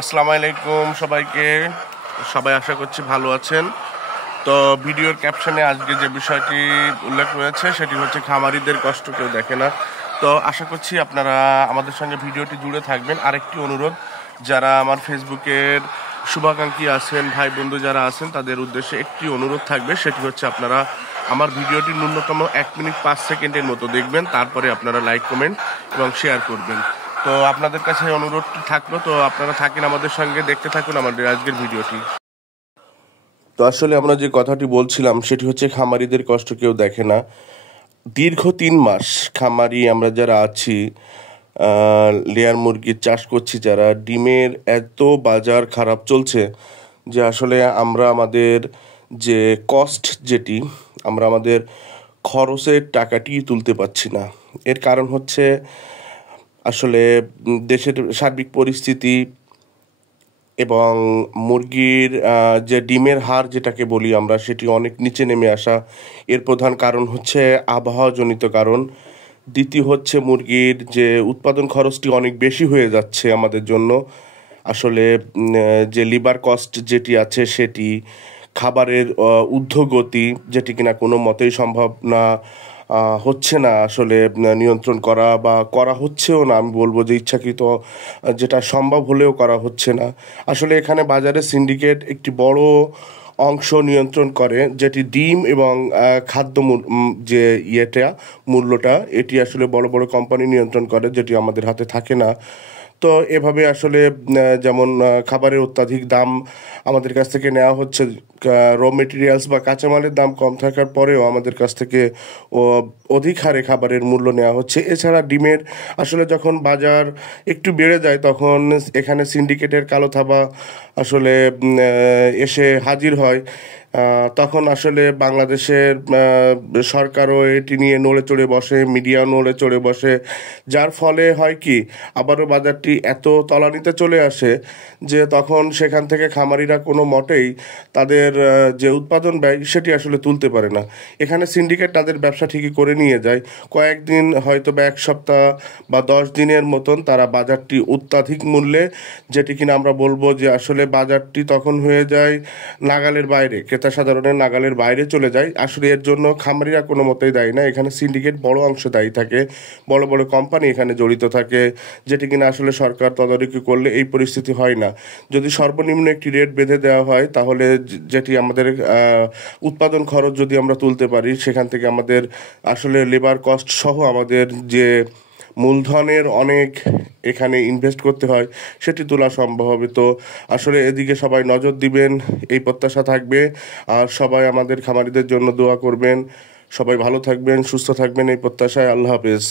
আসসালামু আলাইকুম সবাইকে। সবাই আশা করছি ভালো আছেন। তো ভিডিওর ক্যাপশনে আজকে যে বিষয়টি উল্লেখ রয়েছে সেটি হচ্ছে খামারিদের কষ্ট কেউ দেখে না। তো আশা করছি আপনারা আমাদের সঙ্গে ভিডিওটি জুড়ে থাকবেন। আরেকটি অনুরোধ, যারা আমার ফেসবুকের শুভাকাঙ্ক্ষী আছেন, ভাই বন্ধু যারা আছেন, তাদের উদ্দেশ্যে একটি অনুরোধ থাকবে, সেটি হচ্ছে আপনারা আমার ভিডিওটি ন্যূনতম 1 মিনিট 5 সেকেন্ডের মতো দেখবেন, তারপরে আপনারা লাইক, কমেন্ট এবং শেয়ার করবেন। তো আপনাদের কাছে অনুরোধটি থাকলো, তো আপনারা থাকেন আমাদের সঙ্গে, দেখতে থাকুন আমাদের আজকের ভিডিওটি। তো আসলে আমরা যে কথাটি বলছিলাম সেটি হচ্ছে খামারিদের কষ্ট কেউ দেখে না। দীর্ঘ 3 মাস খামারি আমরা যারা আছি, লেয়ার মুরগির চাষ করছি যারা, ডিমের এত বাজার খারাপ চলছে যে আসলে আমরা আমাদের যে কস্ট, যেটি আমরা আমাদের খরচের টাকাটি তুলতে পারছি না। এর কারণ হচ্ছে আসলে দেশের সার্বিক পরিস্থিতি এবং মুরগির যে ডিমের হার যেটাকে বলি আমরা, সেটি অনেক নিচে নেমে আসা। এর প্রধান কারণ হচ্ছে আবহাওয়াজনিত কারণ। দ্বিতীয় হচ্ছে মুরগির যে উৎপাদন খরচটি অনেক বেশি হয়ে যাচ্ছে আমাদের জন্য। আসলে যে লিভার কস্ট যেটি আছে সেটি, খাবারের ঊর্ধ্বগতি যেটি কিনা কোনো মতেই সম্ভব না, হচ্ছে না আসলে নিয়ন্ত্রণ করা, বা করা হচ্ছেও না। আমি বলবো যে ইচ্ছাকৃত যেটা সম্ভব হলেও করা হচ্ছে না। আসলে এখানে বাজারে সিন্ডিকেট একটি বড় অংশ নিয়ন্ত্রণ করে, যেটি ডিম এবং খাদ্য যে মূল্যটা, এটি আসলে বড় বড় কোম্পানি নিয়ন্ত্রণ করে, যেটি আমাদের হাতে থাকে না। তো এভাবে আসলে যেমন খাবারের অত্যাধিক দাম আমাদের কাছ থেকে নেওয়া হচ্ছে, র মেটেরিয়ালস বা কাঁচামালের দাম কম থাকার পরেও আমাদের কাছ থেকে অধিক হারে খাবারের মূল্য নেওয়া হচ্ছে। এছাড়া ডিমের আসলে যখন বাজার একটু বেড়ে যায়, তখন এখানে সিন্ডিকেটের কালো থাবা আসলে এসে হাজির হয়। তখন আসলে বাংলাদেশের সরকারও এটি নিয়ে নড়ে চড়ে বসে, মিডিয়াও নড়ে চড়ে বসে, যার ফলে হয় কি, আবারও বাজারটি এত তলানিতে চলে আসে যে তখন সেখান থেকে খামারিরা কোনো মতেই তাদের যে উৎপাদন ব্যয় সেটি আসলে তুলতে পারে না। এখানে সিন্ডিকেট তাদের ব্যবসা ঠিকই করে নিয়ে যায়। কয়েকদিন, হয়তো বা 1 সপ্তাহ বা 10 দিনের মতন তারা বাজারটি অত্যাধিক মূল্যে, যেটি কিনা আমরা বলবো যে আসলে বাজারটি তখন হয়ে যায় নাগালের বাইরে, ক্রেতা সাধারণের নাগালের বাইরে চলে যায়। আসলে এর জন্য খামারিরা কোনো মতেই দায়ী না, এখানে সিন্ডিকেট বড় অংশ দায়ী থাকে, বড় বড় কোম্পানি এখানে জড়িত থাকে, যেটি কিনা আসলে সরকার তদারকি করলে এই পরিস্থিতি হয় না। যদি সর্বনিম্ন একটি রেট বেঁধে দেওয়া হয়, তাহলে যেটি আমাদের উৎপাদন খরচ যদি আমরা তুলতে পারি, সেখান থেকে আমাদের আসলে লেবার কস্ট সহ আমাদের যে মূলধনের অনেক এখানে ইনভেস্ট করতে হয়, সেটি তোলা সম্ভব হবে। তো আসলে এদিকে সবাই নজর দিবেন, এই প্রত্যাশা থাকবে। আর সবাই আমাদের খামারিদের জন্য দোয়া করবেন। সবাই ভালো থাকবেন, সুস্থ থাকবেন, এই প্রত্যাশায়। আল্লাহ হাফেজ।